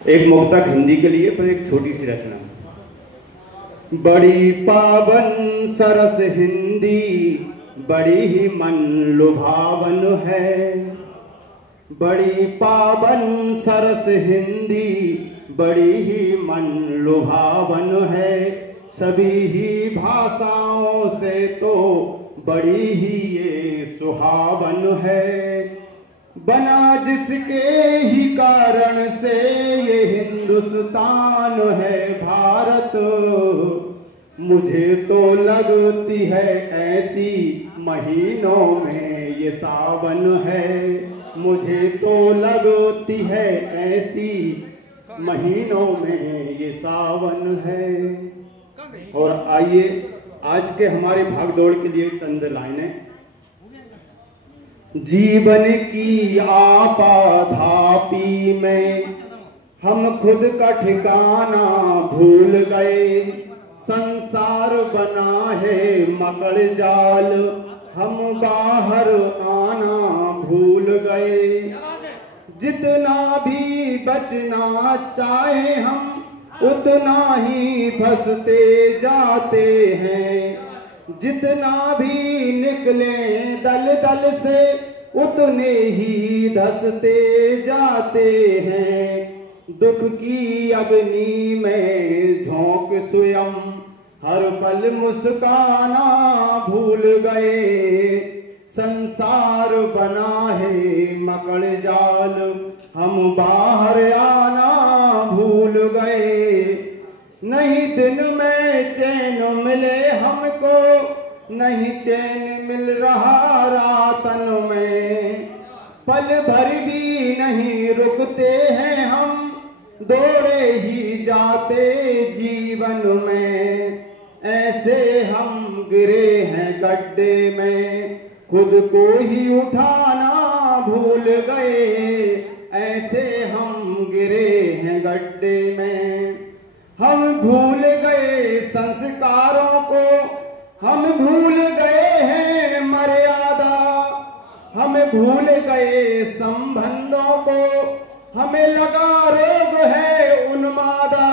एक मुक्तक हिंदी के लिए पर एक छोटी सी रचना। बड़ी पावन सरस हिंदी बड़ी ही मन लुभावन है। बड़ी पावन सरस हिंदी बड़ी ही मन लुभावन है। सभी ही भाषाओं से तो बड़ी ही ये सुहावन है। बना जिसके ही कारण से ये हिंदुस्तान है भारत। मुझे तो लगती है ऐसी महीनों में ये सावन है। मुझे तो लगती है ऐसी महीनों में ये सावन है। और आइए आज के हमारे भागदौड़ के लिए चंद लाइनें। जीवन की आपाधापी में हम खुद का ठिकाना भूल गए। संसार बना है मकड़ जाल हम बाहर आना भूल गए। जितना भी बचना चाहे हम उतना ही फंसते जाते हैं। जितना भी निकले दल दल से उतने ही धंसते जाते हैं। दुख की अग्नि में झोंक स्वयं हर पल मुस्काना भूल गए। संसार बना है मकड़ जाल हम बाहर आना भूल गए। नहीं दिन में चैन मिले हमको नहीं चैन मिल रहा रातन में। पल भर भी नहीं रुकते हैं हम दौड़े ही जाते जीवन में। ऐसे हम गिरे हैं गड्ढे में खुद को ही उठाना भूल गए। ऐसे हम गिरे हैं गड्ढे में। हम भूल गए संस्कारों को हम भूल गए हैं मर्यादा। हम भूल गए संबंधों को हमें लगा रोग है उन्मादा।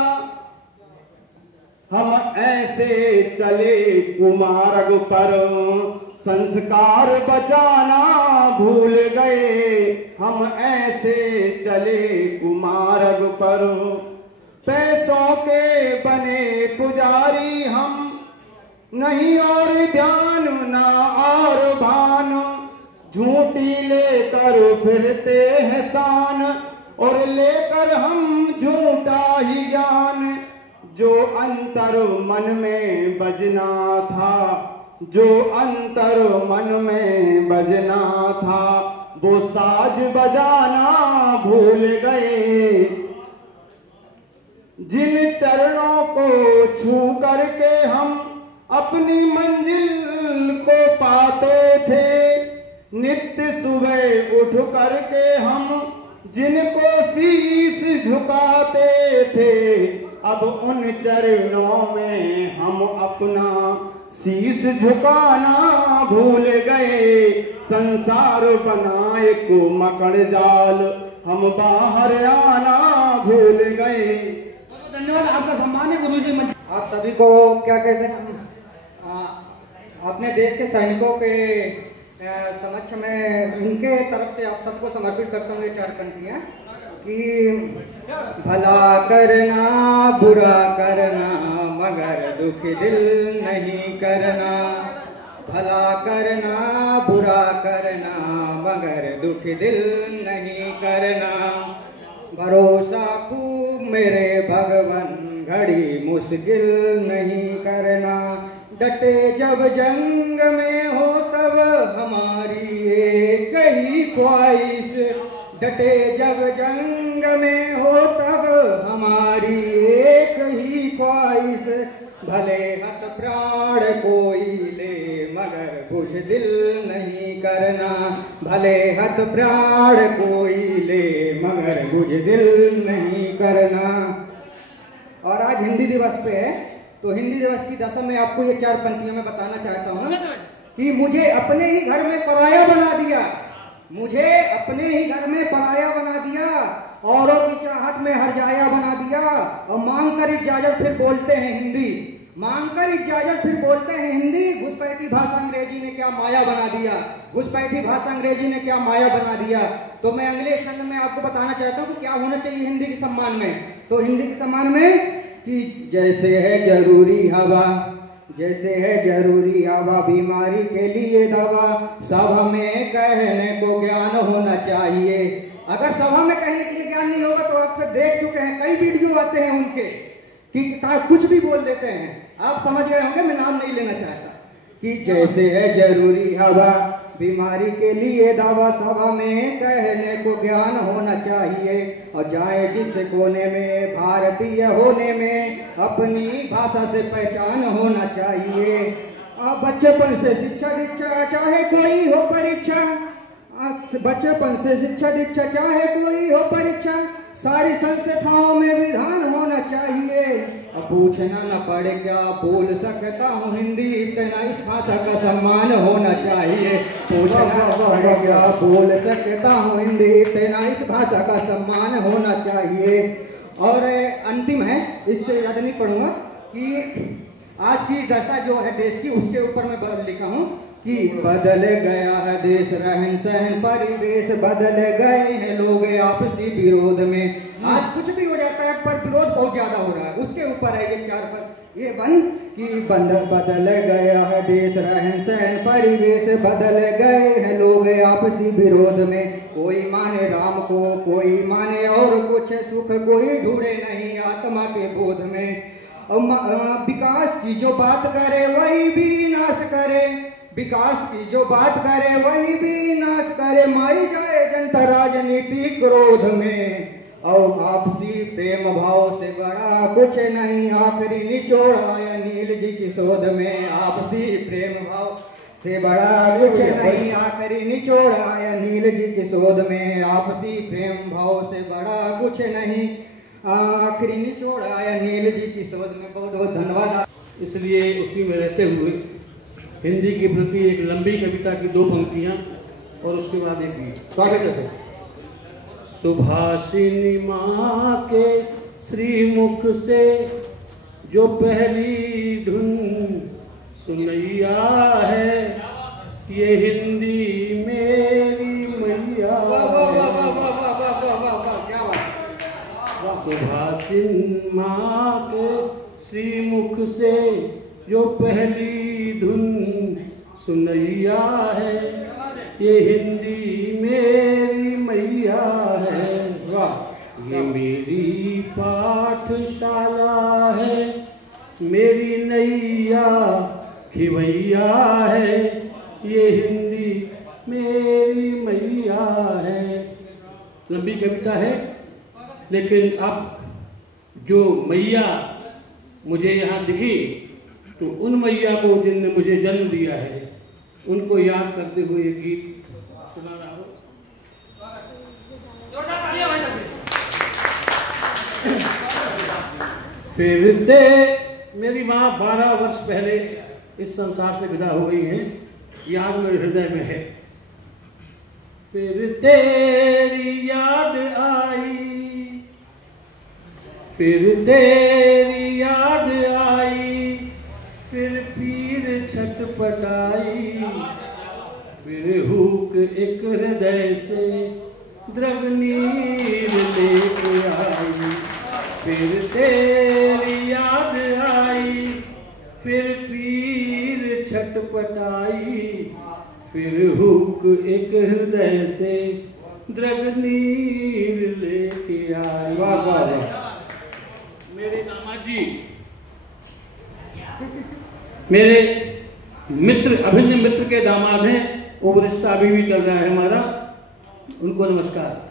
हम ऐसे चले कुमार्ग पर संस्कार बचाना भूल गए। हम ऐसे चले कुमार्ग पर पैसों के बने पुजारी हम नहीं और ध्यान ना और भान। झूठी लेकर फिरते हैं शान और लेकर हम झूठा ही ज्ञान। जो अंतर मन में बजना था जो अंतर मन में बजना था वो साज बजाना भूल गए। जिन चरणों को छू करके हम अपनी मंजिल को पाते थे। नित्य सुबह उठ करके हम जिनको शीश झुकाते थे। अब उन चरणों में हम अपना शीश झुकाना भूल गए। संसार बनाए को मकड़ जाल हम बाहर आना भूल गए। धन्यवाद, आपका सम्मान है गुरुजी मंच। आप सभी को क्या कहते हैं अपने देश के सैनिकों के समक्ष में उनके तरफ से आप सबको समर्पित करता हूँ ये 4 पंक्तियाँ कि भला करना बुरा करना मगर दुख दिल नहीं करना। भला करना बुरा करना मगर दुख दिल नहीं करना। भरोसा खूब मेरे भगवन घड़ी मुश्किल नहीं करना। डटे जब जंग में हो तब हमारी एक ही ख्वाहिश। डटे जब जंग में हो तब हमारी एक ही ख्वाहिश। भले हत प्राण कोई ले मगर बुझ दिल नहीं करना। भले हत प्राण कोई ले मगर बुझ दिल नहीं करना। और आज हिंदी दिवस पे है तो हिंदी दिवस की दशा में आपको ये 4 पंक्तियों में बताना चाहता हूँ कि मुझे अपने ही घर में पराया बना दिया। मुझे अपने ही घर में पराया बना दिया औरों की चाहत में हर जाया बना दिया, और मांग कर इजाजत फिर बोलते हैं हिंदी, मांग कर इजाजत फिर बोलते हैं हिंदी। घुसपैठी भाषा अंग्रेजी ने क्या माया बना दिया, घुसपैठी भाषा अंग्रेजी ने क्या माया बना दिया। तो मैं अगले क्षण में आपको बताना चाहता हूँ कि क्या होना चाहिए हिंदी के सम्मान में। तो हिंदी के सम्मान में कि जैसे है जरूरी हवा, जैसे है जरूरी हवा, बीमारी के लिए दवा, सभा में कहने को ज्ञान होना चाहिए। अगर सभा में कहने के लिए ज्ञान नहीं होगा तो आप फिर देख चुके हैं, कई वीडियो आते हैं उनके कि कुछ भी बोल देते हैं, आप समझ गए होंगे, मैं नाम नहीं लेना चाहता। कि जैसे है जरूरी हवा, बीमारी के लिए दवा, सभा में कहने को ज्ञान होना चाहिए। और जाए जिस कोने में, भारतीय होने में अपनी भाषा से पहचान होना चाहिए। बच्चेपन से शिक्षा दीक्षा, चाहे कोई हो परीक्षा, बच्चेपन से शिक्षा दीक्षा, चाहे कोई हो परीक्षा, सारी संस्थाओं में विधान होना चाहिए। अब पूछना न पड़े क्या बोल सकता हूँ हिंदी, इतना इस भाषा का सम्मान होना चाहिए। पूछना न पड़े क्या बोल सकता हूँ हिंदी, इतना इस भाषा का सम्मान होना चाहिए। और अंतिम है, इससे ज़्यादा नहीं पढ़ूंगा, कि आज की दशा जो है देश की, उसके ऊपर मैं लिखा हूँ कि बदल गया है देश, रहन सहन परिवेश, बदल गए हैं लोग आपसी विरोध में। आज कुछ भी हो जाता है पर विरोध बहुत ज्यादा हो रहा है, उसके ऊपर है ये 4 पर ये बंद कि बदल गया है देश, रहन सहन परिवेश, बदल गए हैं लोग आपसी विरोध में। कोई माने राम को, कोई माने और कुछ सुख, कोई ढूंढे नहीं आत्मा के बोध में। विकास की जो बात करे वही भी नाश करे, विकास की जो बात करे वही भी नाश करे, मारी जाए जनता राजनीति क्रोध में। और आपसी प्रेम भाव से बड़ा कुछ नहीं, आखिरी निचोड़ आया नील जी की शोध में। आपसी प्रेम भाव से बड़ा कुछ नहीं, आखिरी निचोड़ आया नील जी की शोध में। आपसी प्रेम भाव से बड़ा कुछ नहीं, आखिरी निचोड़ आया नील जी की शोध में। बहुत बहुत धन्यवाद। इसलिए उसी में रहते हुए हिंदी के प्रति एक लंबी कविता की 2 पंक्तियां और उसके बाद एक गीत। स्वागत है सर। सुभाषिनी माँ के श्रीमुख से जो पहली धुन सुनैया है, ये हिंदी मेरी मैया। सुभाषिनी माँ के श्रीमुख से जो पहली धुन सुनैया है, ये हिंदी मेरी मैया है। वाह। ये मेरी पाठशाला है, मेरी नैया खिवैया है, ये हिंदी मेरी मैया है। लंबी कविता है, लेकिन अब जो मैया मुझे यहाँ दिखी, तो उन मैया को जिनने मुझे जन्म दिया है, उनको याद करते हुए ये गीत सुना रहा हूँ। फिरते मेरी माँ 12 वर्ष पहले इस संसार से विदा हो गई हैं, याद मेरे हृदय में है। फिर तेरी याद आई, फिर तेरी याद आई, फिर पीर छटपटाई, फिर हुक एक हृदय से द्रवनीर लेके आई। फिर तेरी याद आई, फिर पीर छटपटाई, फिर हुक एक हृदय से द्रवनीर लेके आई। वाह वाह। मेरे दामाद जी, मेरे मित्र, अभिन्न मित्र के दामाद हैं, वो रिश्ता अभी भी चल रहा है हमारा, उनको नमस्कार।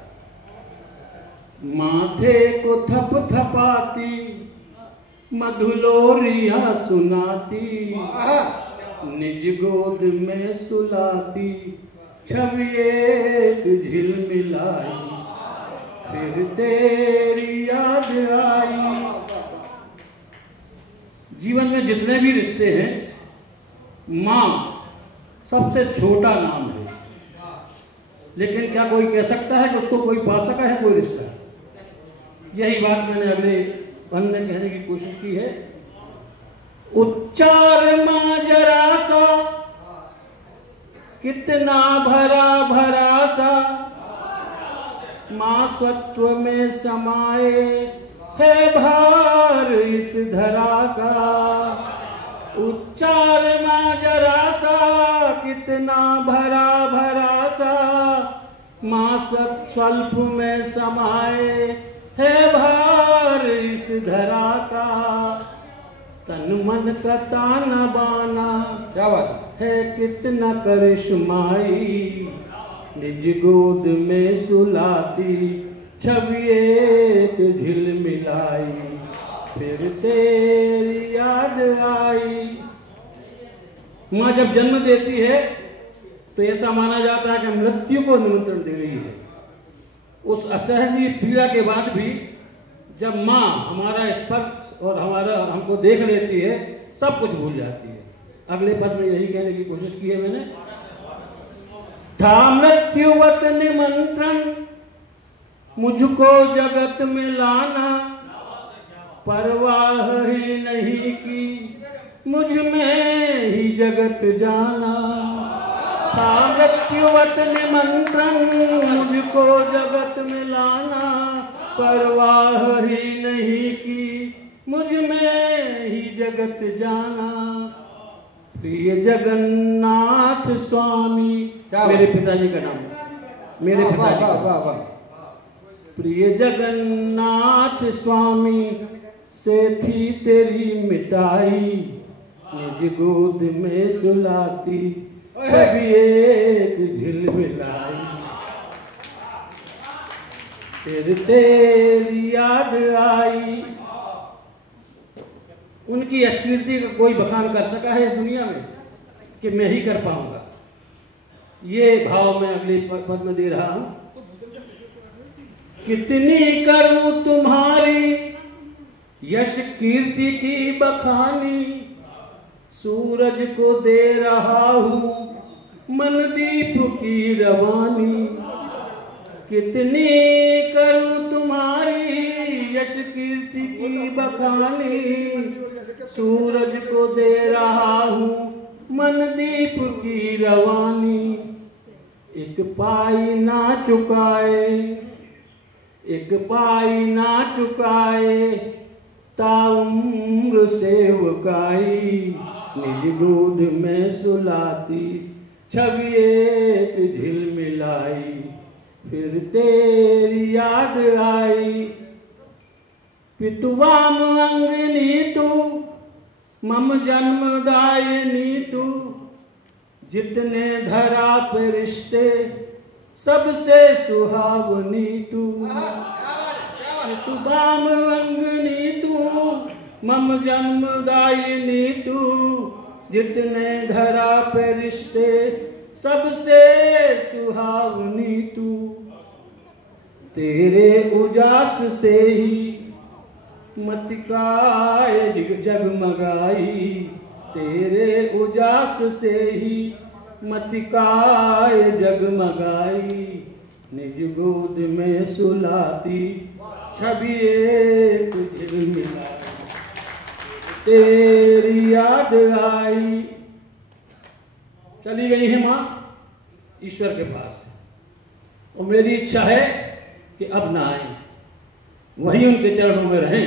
माथे को थप थपाती, मधुलोरियां सुनाती, निज गोद में सुलाती, छवि एक झिलमिलाई, फिर तेरी याद आई। जीवन में जितने भी रिश्ते हैं, माँ सबसे छोटा नाम है, लेकिन क्या कोई कह सकता है कि उसको कोई पा सका है कोई रिश्ता? यही बात मैंने अगले पन में कहने की कोशिश की है। उच्चार मां जरा सा कितना भरा भरा सा, मां सत्व में समाए है भार इस धरा का। उच्चार मां जरा सा कितना भरा भरा सा, मां स्वल्प में समाए है भार इस धरा का। तन मन का ताना बाना क्या बात है कितना करिश्माई, निज गोद में सुलाती छवि एक झिलमिलाई, फिर तेरी याद आई। माँ जब जन्म देती है तो ऐसा माना जाता है कि मृत्यु को निमंत्रण दे रही है। उस असहनीय पीड़ा के बाद भी जब माँ हमारा स्पर्श और हमारा हमको देख लेती है, सब कुछ भूल जाती है। अगले पद में यही कहने की कोशिश की है मैंने। था मृत्युवत निमंत्रण मुझको जगत में लाना, परवाह ही नहीं की मुझ में ही जगत जाना। था मृत्युवत निमंत्रण मुझको जगत में लाना, परवाह ही नहीं की मुझ में ही जगत जाना। प्रिय जगन्नाथ स्वामी, मेरे पिताजी का नाम, मेरे पिताजी का। प्रिय जगन्नाथ स्वामी से थी तेरी मिताई, निज गोद में सुलाती छवि एक झिलमिलाई, फिर तेरी याद आई। उनकी अस्वीकृति का कोई बखान कर सका है इस दुनिया में कि मैं ही कर पाऊंगा। ये भाव मैं अगले पद में दे रहा हूं। कितनी करूं तुम्हारी यश कीर्ति की बखानी, सूरज को दे रहा हूं मन दीप की रवानी। कितनी करूं तुम्हारी यश कीर्ति की बखानी, सूरज को दे रहा हूं मन दीप की रवानी। एक पाई ना चुकाए, एक पाई ना चुकाए ताउम्र सेवकाई, निज गोद में सुलाती छवि एक झिलमिलाई, फिर तेरी याद आई। पितुवाम अंगनी तू मम जन्मदायिनी तू, जितने धरा पे रिश्ते सबसे सुहावनी तू। पितुवाम अंगनी तू मम जन्मदायिनी तू, जितने धरा पे रिश्ते सबसे सुहावनी तू। तेरे उजास से ही मतिकाए जगमगाई, तेरे उजास से ही मतिकाए जगमगाई, निज गोद में सुलाती छवि एक झिलमिलाई, तेरी याद आई। चली गई है माँ ईश्वर के पास, और मेरी इच्छा है कि अब ना आए, वहीं उनके चरणों में रहें।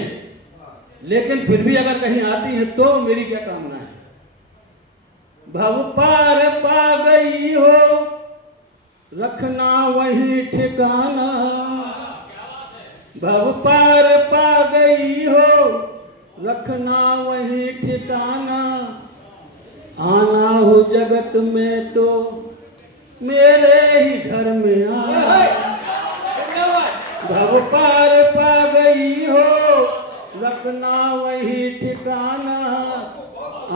लेकिन फिर भी अगर कहीं आती है तो मेरी क्या कामना है। भव पार पा गई हो रखना वही ठिकाना, भव पार पा गई हो रखना वही ठिकाना। आना हो जगत में तो मेरे ही घर में आना, भव पार पा गई हो रखना वही ठिकाना।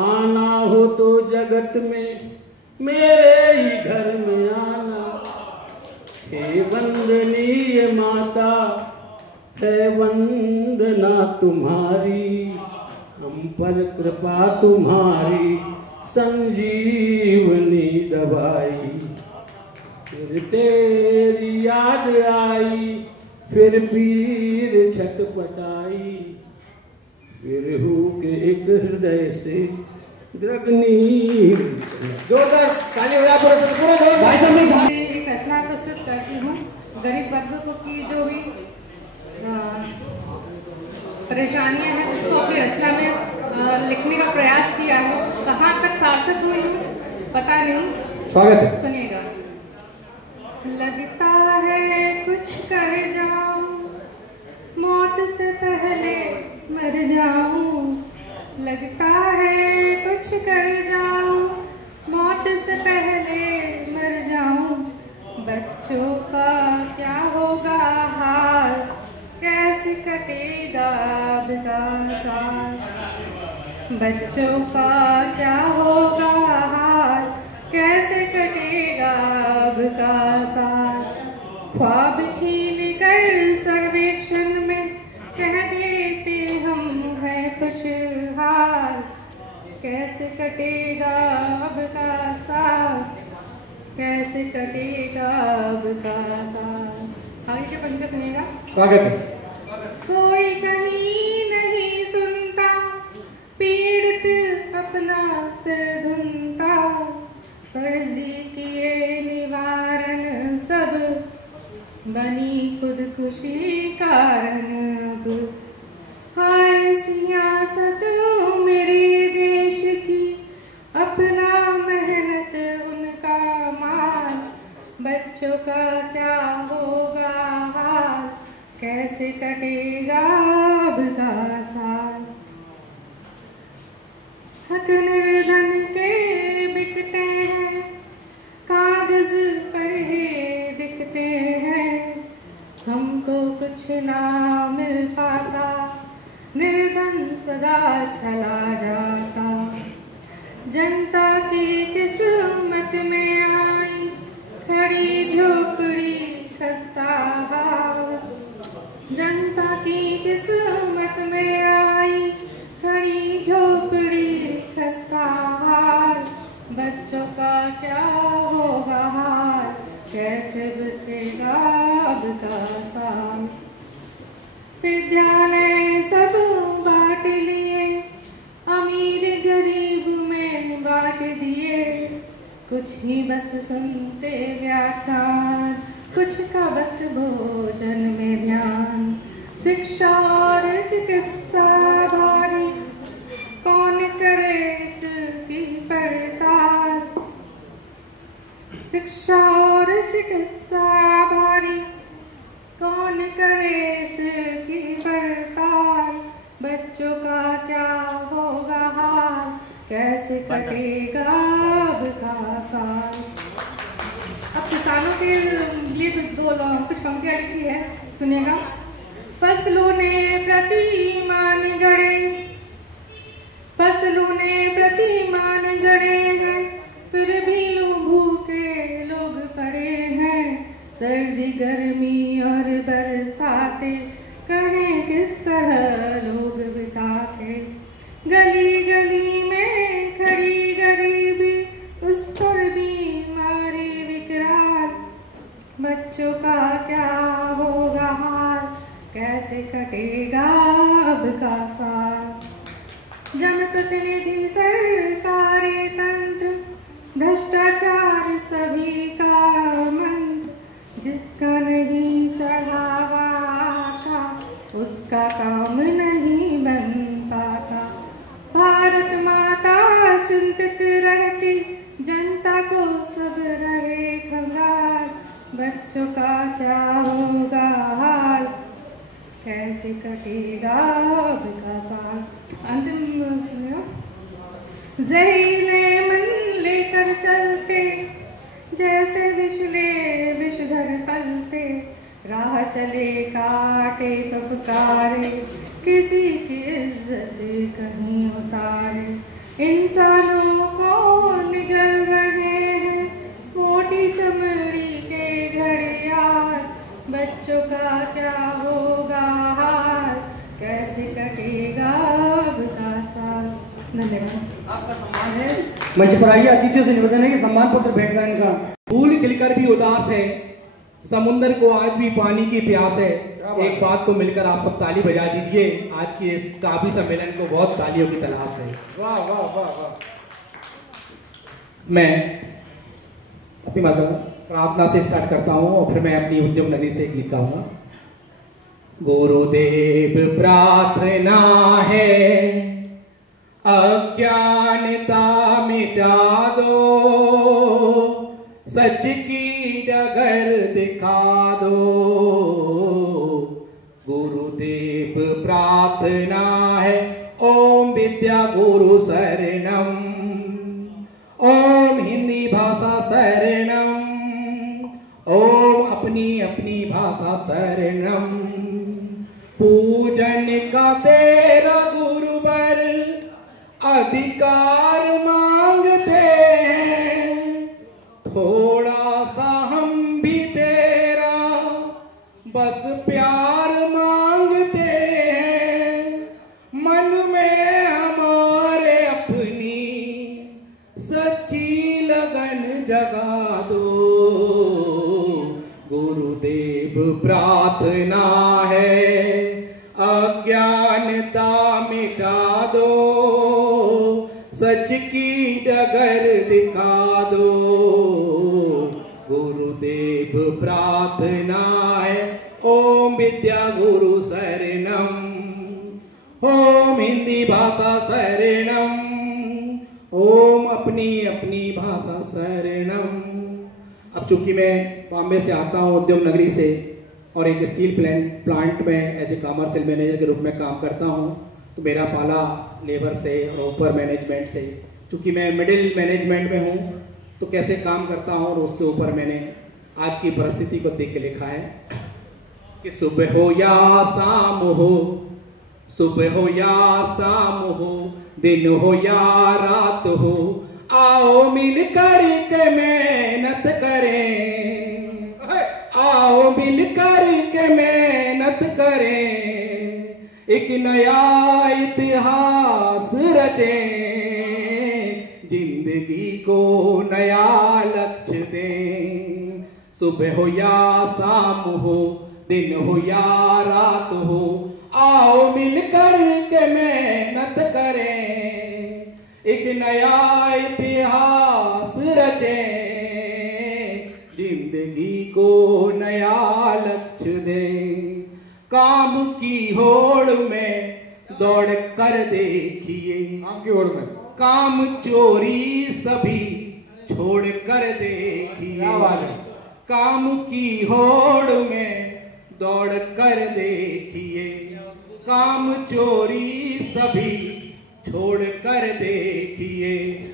आना हो तो जगत में मेरे ही घर में आना। हे वंदनीय माता है वंदना तुम्हारी, हम पर कृपा तुम्हारी संजीवनी दवाई। फिर तेरी याद आई, फिर पीर छटपटाई, फिर हो के एक हृदय से द्रगनी। जोरदार ताली हो जाए पूरा जोर। भाई साहब मैं एक रचना प्रस्तुत करती हूँ गरीब वर्ग को की जो भी परेशानियां हैं उसको अपनी रचना में लिखने का प्रयास किया है। कहाँ तक सार्थक हुई पता नहीं। स्वागत है। सुनिएगा। लगता है कुछ कर जाऊं, मौत से पहले मर जाऊं। लगता है कुछ कर जाऊं, मौत से पहले मर जाऊं। बच्चों का क्या होगा हाल, कैसे कटेगा अब का साल। बच्चों का क्या होगा हाल, कैसे कटेगा अब का साल। ख्वाब छीन कर सर्वेक्षण में कह देते हम हैं खुशहाल। कैसे कटेगा अब का साल, कैसे कटेगा अब का साल। आगे के पंक्ति सुनिएगा। स्वागत है। कोई कहीं नहीं सुनता, पीड़ित अपना सिर धुनता। फर्जी किए निवारण सब, बनी खुदकुशी कारण अब। हाय सियासत मेरे देश की, अपना मेहनत उनका माल। बच्चों का क्या होगा हाल, कैसे कटेगा अब का साल। हक निर्धन के बिकते हैं, कागज पर ही दिखते हैं। हमको कुछ ना मिल पाता, निर्धन सदा चला जाता। जनता की किस्मत में आई, खड़ी झोपड़ी खस्ता हाल। जनता की किस्मत में आई, खड़ी झोपड़ी खस्ता हाल। बच्चों का क्या होगा हाल, कैसे बीतेगा अब का साल। विद्यालय सब बांट लिए, अमीर गरीब में बांट दिए। कुछ ही बस सुनते व्याख्यान, कुछ का बस भोजन में ध्यान। शिक्षा और चिकित्सा भारी, कौन करे इसकी पड़ताल। शिक्षा और चिकित्सा भारी, कौन करे इसकी पड़ताल। बच्चों का क्या होगा हाल, कैसे कटेगा अब का साल। अब किसानों के लिए कुछ पंक्तियाँ लिखी है, सुनिएगा। फसलों ने प्रतिमान गढ़े, फसलों ने प्रतिमान गढ़े हैं। फिर भी भूखे लोग पड़े हैं। सर्दी गर्मी और बरसाते, कहें किस तरह लोग बिताते। गली गली में खड़ी गरीबी, उस पर बीमारी विकराल। बच्चों का क्या होगा हाल, कैसे कटेगा अब का साल। जनप्रतिनिधि सरकारी तंत्र, भ्रष्टाचार सभी का मंत्र। जिसका नहीं चढ़ावा का, उसका काम नहीं बन पाता। भारत माता चिंतित रहती, जनता को सब रहे खंगाल। बच्चों का क्या होगा हाल, कैसे कटेगा अब का साल। अंतिम सुनियो। जहरीले मन लेकर चलते, जैसे विषले विषधर पलते। राह चले काटे पपकारे, किसी की इज्जत कहीं उतारे। इंसानों को निगल रहे हैं, मोटी चमड़ी के घड़ियाल। बच्चों का क्या होगा हाल, कैसे कटेगा अब का साल। धन्यवाद। आपका सम्मान है। मंच पर आइए, अतिथियों से निवेदन है कि सम्मान पत्र भेंट करें इनका। फूल खिलकर भी उदास है, समुंदर को आज भी पानी की प्यास है। एक बात तो मिलकर आप सब ताली बजा दीजिए। आज की इस काव्य सम्मेलन को बहुत तालियों की तलाश है। वाह वाह वाह वाह। मैं अपनी माता प्रार्थना से स्टार्ट करता हूँ और फिर मैं अपनी उद्यम नगरी से एक गीत गाऊंगा। गुरुदेव प्रार्थना है अज्ञानता मिटा दो, सच की डगर दिखा दो। गुरुदेव प्रार्थना है ओम विद्या गुरु शरणम, ओम हिंदी भाषा शरणम, ओम अपनी अपनी भाषा शरणम। पूजन का तेरा गुरुवर अधिकार मांगते हैं, थोड़ा सा हम भी तेरा बस प्यार मांगते हैं। मन में हमारे अपनी सच्ची लगन जगा दो। गुरुदेव प्रार्थना है अज्ञानता मिटा दो, सच की डगर दिखा दो। गुरुदेव प्रार्थना है ओम विद्या गुरु शरणम, ओम हिंदी भाषा शरणम, ओम अपनी अपनी भाषा शरणम। अब चूंकि मैं बॉम्बे से आता हूँ उद्यम नगरी से और एक स्टील प्लांट में एज ए कमर्शियल मैनेजर के रूप में काम करता हूँ, तो मेरा पाला लेबर से और ऊपर मैनेजमेंट से। चूँकि मैं मिडिल मैनेजमेंट में हूँ तो कैसे काम करता हूँ और उसके ऊपर मैंने आज की परिस्थिति को देख के लिखा है कि सुबह हो या शाम हो, सुबह हो या शाम हो, दिन हो या रात हो, आओ मिल कर के मेहनत करें, आओ मिल कर के मेहनत करें। एक नया इतिहास रचें, जिंदगी को नया लक्ष्य दें। सुबह हो या शाम हो, दिन हो या रात हो, आओ मिल कर के मेहनत करें। एक नया इतिहास रचें, जिंदगी को नया लक्ष्य दें। काम की होड़ में दौड़ कर देखिए, काम की होड़ में काम चोरी सभी छोड़ कर देखिए। काम की होड़ में दौड़ कर देखिए, काम चोरी सभी छोड़ कर देखिए।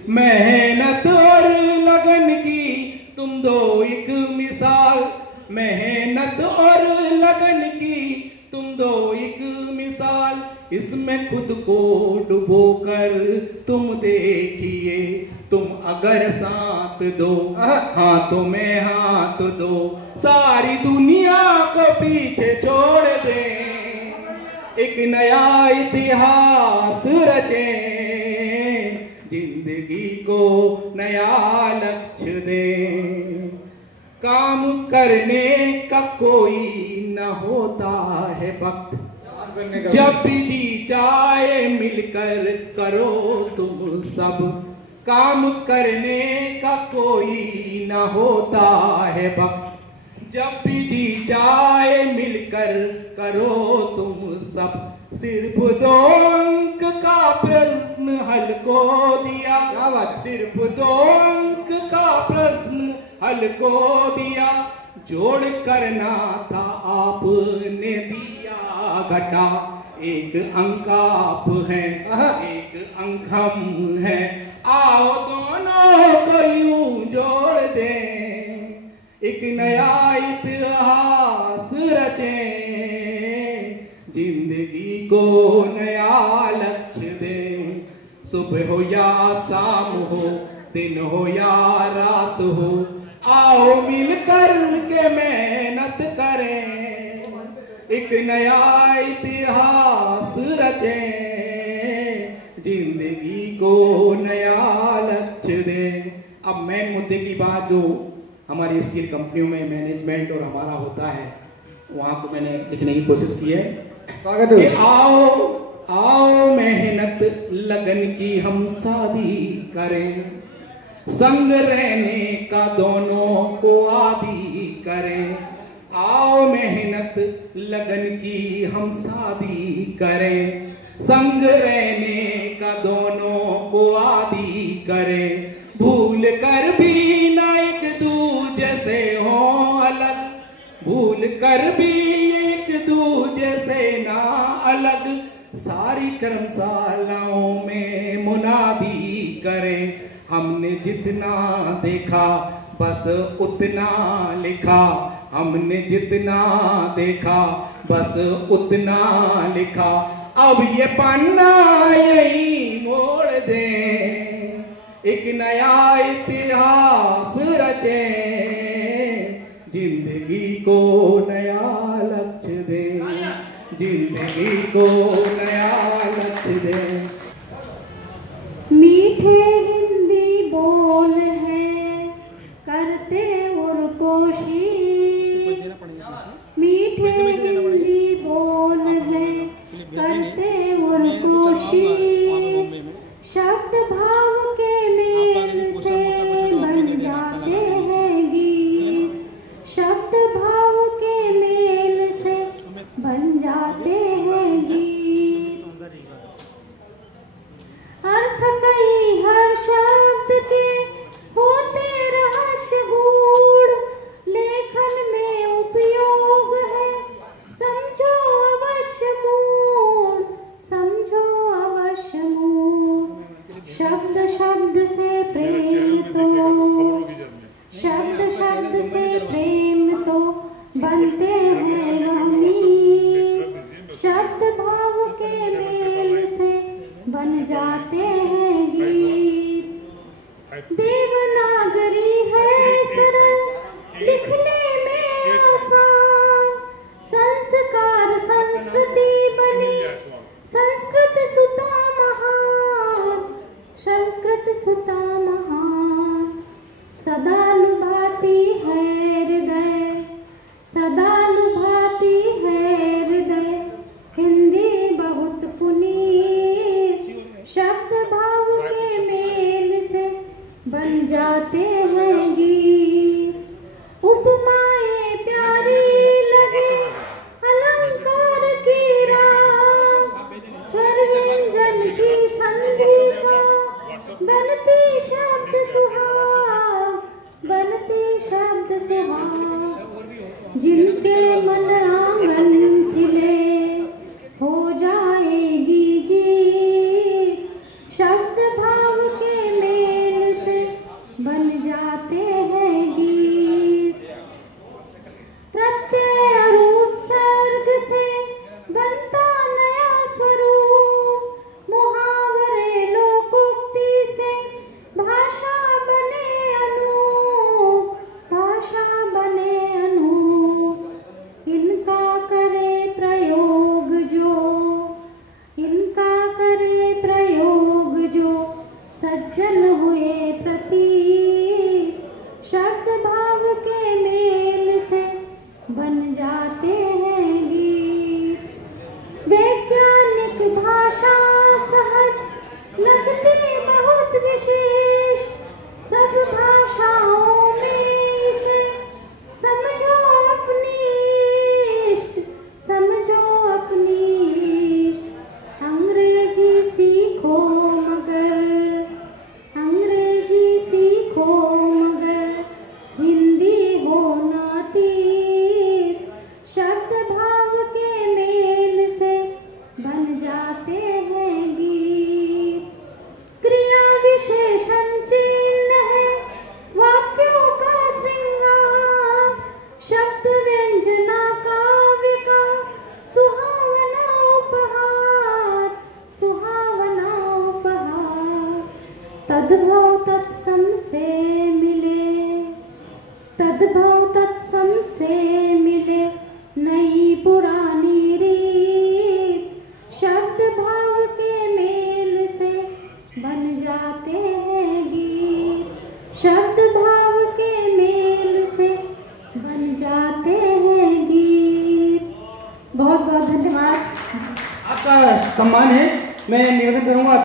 मेहनत और लगन की तुम दो एक मिसाल, मेहनत और लगन की तुम दो एक मिसाल। इसमें खुद को डुबो कर तुम देखिए। तुम अगर साथ दो हाथों में हाथ दो, सारी दुनिया को पीछे छोड़ दें। एक नया इतिहास रचें, जिंदगी को नया लक्ष्य दें। काम करने का कोई न होता है वक्त, जब भी जी चाहे मिलकर करो तुम सब। काम करने का कोई न होता है वक्त, जब भी जी चाहे मिलकर करो तुम सब। सिर्फ 2 अंक का प्रश्न हल को दिया, सिर्फ 2 अंक का प्रश्न हल को दिया। जोड़ करना था आपने दिया घटा, एक अंक आप हैं एक अंक हम हैं। आओ दोनों को यूं जोड़ दें, एक नया इतिहास रचें। जिंदगी को नया लक्ष्य दें। सुबह हो या शाम हो, दिन हो या रात हो, आओ मिलकर के मेहनत करें। एक नया इतिहास रचें, जिंदगी को नया लक्ष्य दें। अब मेन मुद्दे की बात जो हमारी स्टील कंपनियों में मैनेजमेंट और हमारा होता है वहाँ को मैंने लिखने की कोशिश की है। स्वागत है। कि आओ आओ मेहनत लगन की हम शादी करें, संग रहने का दोनों को आदी करें। आओ मेहनत लगन की हम शादी करें, संग रहने का दोनों को आदी करें। भूल कर भी ना एक दूजे से हो अलग, भूल कर भी एक दूजे से ना अलग। सारी कर्मशालाओं में मुनादी करें, हमने जितना देखा बस उतना लिखा, हमने जितना देखा बस उतना लिखा। अब ये पन्ना यही मोड़ दे, एक नया इतिहास रचे, जिंदगी को नया लक्ष्य दे, जिंदगी को नया लक्ष्य दे। मीठे हिंदी बोल है करते और कोशिश, मीठे हिंदी बोल है करते और कोशिश। शब्द भाव के मेल से बन जाते हैं गीत, शब्द भाव के मेल से बन जाते हैं गीत। अर्थ कई हर शब्द के होते रहस्य गूढ़, लेखन में उपयोग है समझो अवश्य मूड, समझो अवश्य मूड। शब्द शब्द से प्रेम तो, शब्द शब्द से प्रेम तो बनते हैं अमीर, शब्द भाव के मेल से बन जाते हैं गीत। देवनागरी है सरल लिखने में आसान, संस्कार संस्कृति बनी संस्कृत सुता महान, संस्कृत सुता महान। सदा लुभाती है हृदय, सदा लुभाती है हृदय, हिंदी बहुत पुनीत। शब्द भाव के मेल से बन जाते हैं गीत। उपमाएं प्यारी लगे अलंकार की राह, स्वर व्यंजन की संधि का बनती शब्द सुहाग, बनती शब्द सुहाग। जिनके मन आंगन खिले हो जाएगी जीत, शब्द भाव के मेल से बन जाते हैं गीत। प्रत्यय रूप सर्ग से बनता नया स्वरूप, मुहावरे लोकोक्ति से भाषा बने अनूप, भाषा बने अनूप। इनका करे प्रयोग जो, इनका करे प्रयोग जो सज्जन हुए प्रतीक, शब्द भाव के मेल से बन जाते हैं गीत। वैज्ञानिक भाषा सहज लगती बहुत विशेष, सब भाषाओं में इसे समझो अपनी इष्ट, समझो अपनी इष्ट। अंग्रेजी सीखो मगर, अंग्रेजी सीखो मगर हिंदी हो ना तीत, शब्द भाव के मेल से बन जाते हैं गीत। क्रिया विशेषण चिन्ह है वाक्यों का श्रृंगार, शब्द व्यंजना काव्य का सुहावना उपहार, सुहावना उपहार। तद्भव तत्सम से मिले, तद्भव तत्सम से मिले नई पुरानी रीत, शब्द भाव के मेल से बन जाते हैं गीत, शब्द भाव के मेल से बन जाते हैं गीत। सम्मान है। मैं निवेदन करूंगा